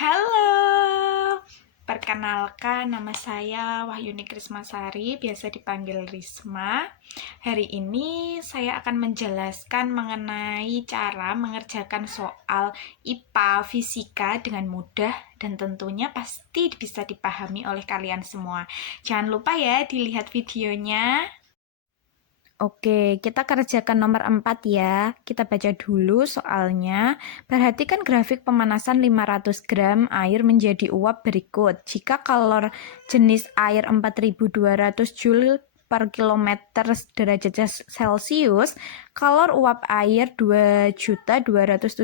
Halo, perkenalkan nama saya Wahyuni Krismasari, biasa dipanggil Risma. Hari ini saya akan menjelaskan mengenai cara mengerjakan soal IPA fisika dengan mudah dan tentunya pasti bisa dipahami oleh kalian semua. Jangan lupa ya dilihat videonya. Oke, kita kerjakan nomor 4 ya. Kita baca dulu soalnya. Perhatikan grafik pemanasan 500 gram air menjadi uap berikut. Jika kalor jenis air 4200 Joule per kilometer derajat Celcius, kalor uap air 2.270.000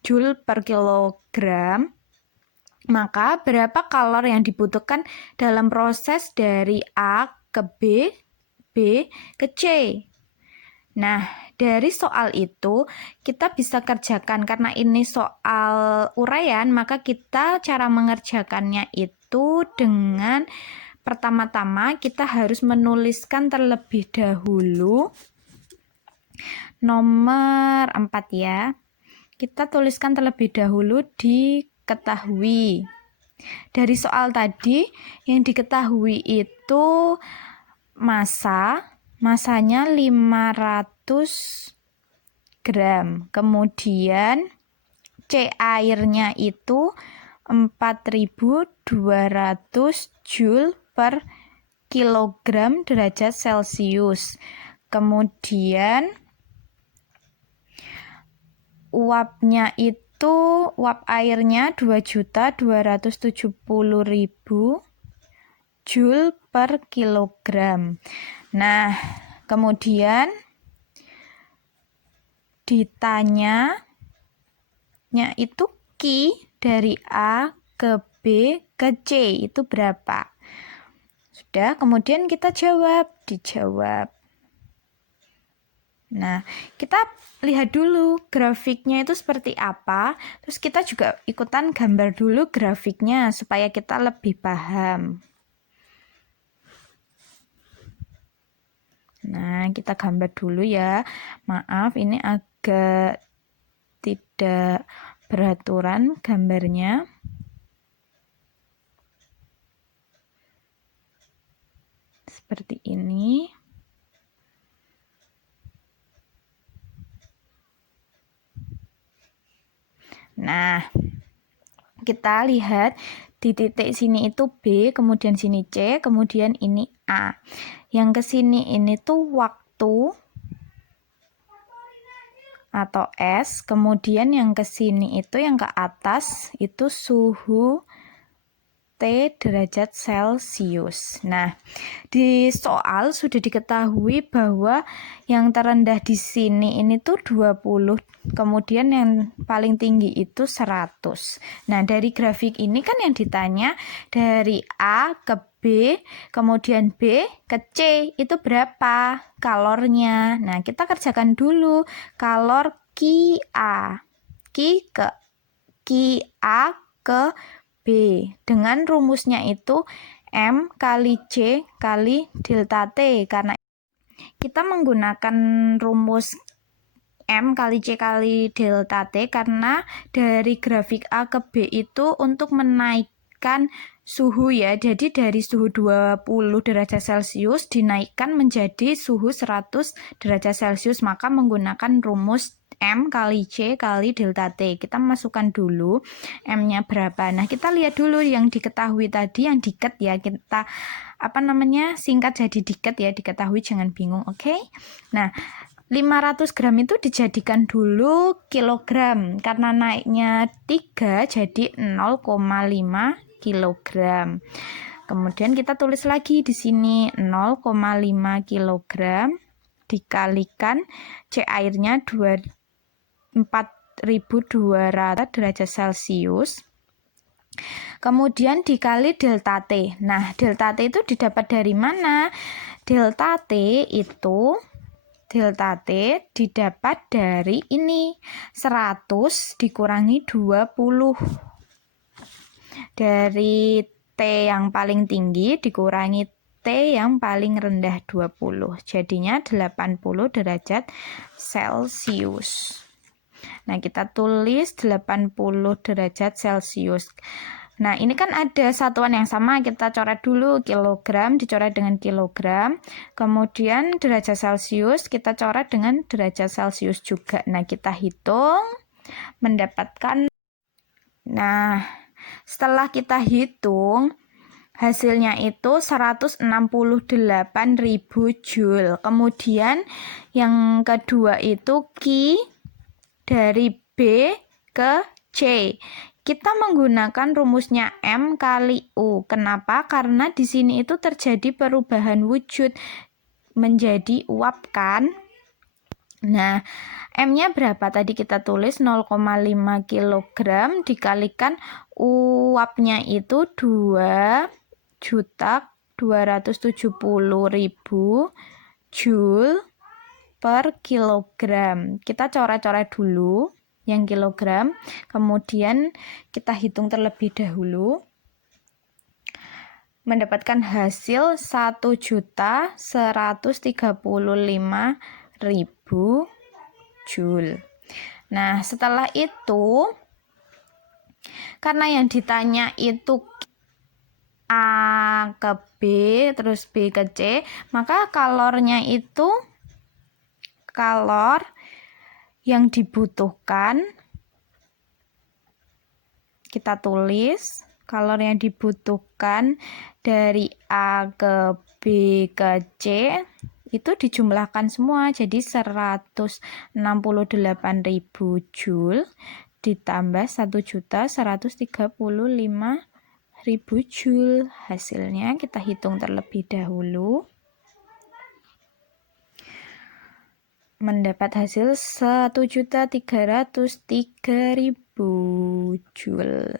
Joule per kilogram, maka berapa kalor yang dibutuhkan dalam proses dari A ke B ke C. Nah, dari soal itu kita bisa kerjakan karena ini soal uraian, maka kita cara mengerjakannya itu dengan pertama-tama kita harus menuliskan terlebih dahulu nomor 4 ya. Kita tuliskan terlebih dahulu diketahui. Dari soal tadi yang diketahui itu masanya 500 gram. Kemudian C airnya itu 4200 Joule per kilogram derajat Celcius. Kemudian uap airnya 2.270.000 Joule per kilogram. Nah, kemudian ditanyanya itu Q dari A ke B ke C itu berapa? Sudah, kemudian kita dijawab. Nah, kita lihat dulu grafiknya itu seperti apa. Terus kita juga ikutan gambar dulu grafiknya supaya kita lebih paham. Nah, kita gambar dulu ya. Maaf, ini agak tidak beraturan gambarnya. Seperti ini. Nah, kita lihat di titik sini itu B, kemudian sini C, kemudian ini A. Yang ke sini ini tuh waktu atau S, kemudian yang ke sini itu yang ke atas itu suhu T derajat Celcius. Nah, di soal sudah diketahui bahwa yang terendah di sini ini tuh 20, kemudian yang paling tinggi itu 100. Nah, dari grafik ini kan yang ditanya dari A ke B, kemudian B ke C, itu berapa kalornya? Nah, kita kerjakan dulu kalor QA. QA ke B. Dengan rumusnya itu M kali C kali delta T. Karena kita menggunakan rumus M kali C kali delta T karena dari grafik A ke B itu untuk menaikkan suhu ya. Jadi dari suhu 20 derajat Celcius dinaikkan menjadi suhu 100 derajat Celcius. Maka menggunakan rumus M kali C kali delta T. Kita masukkan dulu M-nya berapa. Nah, kita lihat dulu yang diketahui tadi, yang diket ya. Kita singkat jadi diket ya, diketahui, jangan bingung, oke? Nah, 500 gram itu dijadikan dulu kilogram karena naiknya 3 jadi 0,5 kilogram. Kemudian kita tulis lagi di sini 0,5 kilogram dikalikan C airnya 4200 derajat Celcius. Kemudian dikali delta T. Nah, delta T itu didapat dari mana? Delta T didapat dari ini. 100 dikurangi 20. Dari T yang paling tinggi dikurangi T yang paling rendah 20. Jadinya 80 derajat Celcius. Nah, kita tulis 80 derajat Celcius. Nah, ini kan ada satuan yang sama, kita coret dulu kilogram, dicoret dengan kilogram. Kemudian derajat Celcius, kita coret dengan derajat Celcius juga. Nah, kita hitung, mendapatkan. Nah, setelah kita hitung, hasilnya itu 168.000 Joule. Kemudian yang kedua itu Q dari B ke C. Kita menggunakan rumusnya M kali U. Kenapa? Karena di sini itu terjadi perubahan wujud menjadi uap kan? Nah, M-nya berapa? Tadi kita tulis 0,5 kg dikalikan uapnya itu 2.270.000 Joule per kilogram. Kita coret-coret dulu yang kilogram, kemudian kita hitung terlebih dahulu, mendapatkan hasil 1.135.000 Joule. Nah, setelah itu, karena yang ditanya itu A ke B, terus B ke C, maka kalornya itu kalor yang dibutuhkan, kita tulis kalor yang dibutuhkan dari A ke B ke C itu dijumlahkan semua, jadi 168.000 Joule ditambah 1.135.000 Joule. Hasilnya kita hitung terlebih dahulu. Mendapat hasil 1.303.000 Joule.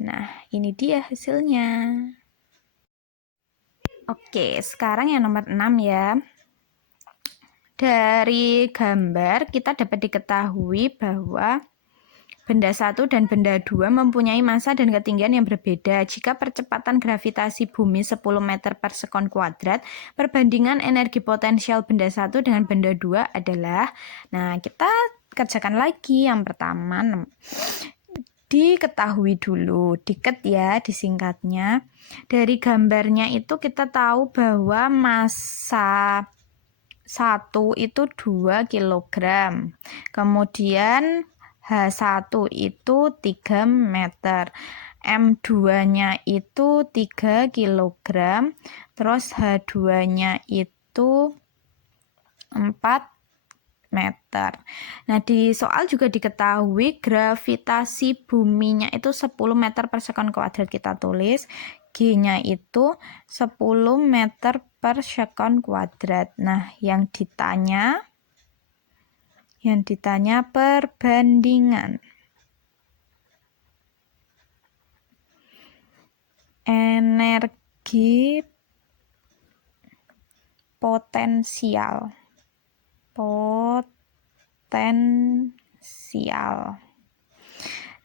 Nah, ini dia hasilnya. Oke, sekarang yang nomor 6 ya. Dari gambar kita dapat diketahui bahwa benda 1 dan benda 2 mempunyai massa dan ketinggian yang berbeda. Jika percepatan gravitasi bumi 10 meter per sekon kuadrat, perbandingan energi potensial benda 1 dengan benda 2 adalah, nah kita kerjakan lagi. Yang pertama, diketahui dulu, diket ya disingkatnya. Dari gambarnya itu kita tahu bahwa massa 1 itu 2 kg. Kemudian H1 itu 3 meter. M2-nya itu 3 kg. Terus H2-nya itu 4 meter. Nah, di soal juga diketahui gravitasi buminya itu 10 meter per sekon kuadrat, kita tulis. G-nya itu 10 meter per sekon kuadrat. Nah, yang ditanya perbandingan energi potensial.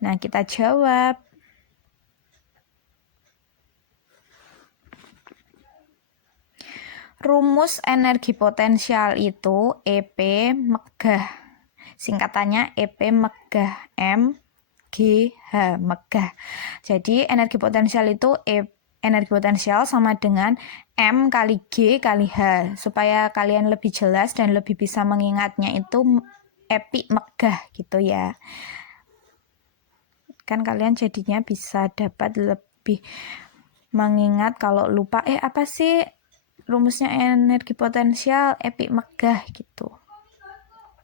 Nah, kita jawab. Rumus energi potensial itu EP megah. Singkatannya EP megah, M G H, megah. Jadi energi potensial itu energi potensial sama dengan M kali G kali H. Supaya kalian lebih jelas dan lebih bisa mengingatnya itu epi megah gitu ya. Kan kalian jadinya bisa dapat lebih mengingat kalau lupa apa sih rumusnya energi potensial, epi megah gitu.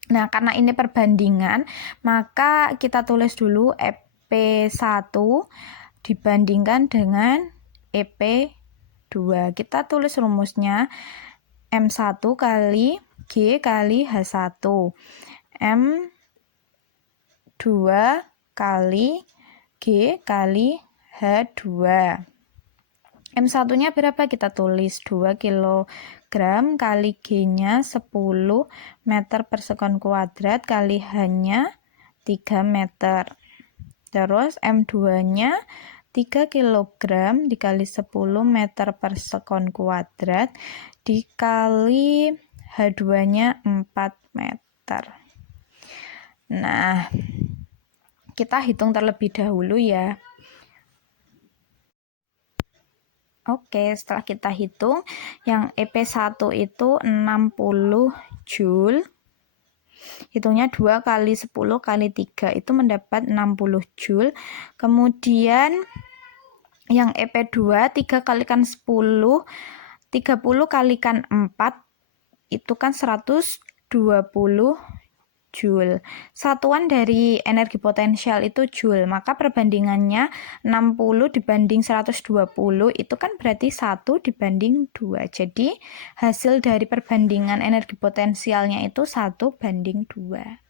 Nah, karena ini perbandingan, maka kita tulis dulu EP1 dibandingkan dengan EP2. Kita tulis rumusnya M1 kali G kali H1. M2 kali G kali H2. M1-nya berapa? Kita tulis 2 kg kali G-nya 10 meter per sekon kuadrat kali H-nya 3 meter. Terus M2-nya 3 kg dikali 10 meter per sekon kuadrat dikali H2-nya 4 meter. Nah, kita hitung terlebih dahulu ya. Oke, setelah kita hitung, yang EP1 itu 60 Joule. Hitungnya 2 kali 10 kali 3 itu mendapat 60 Joule. Kemudian yang EP2 3 kalikan 10, 30 kalikan 4 itu kan 120 Joule. Satuan dari energi potensial itu Joule, maka perbandingannya 60 dibanding 120 itu kan berarti 1 dibanding 2. Jadi hasil dari perbandingan energi potensialnya itu 1 banding 2.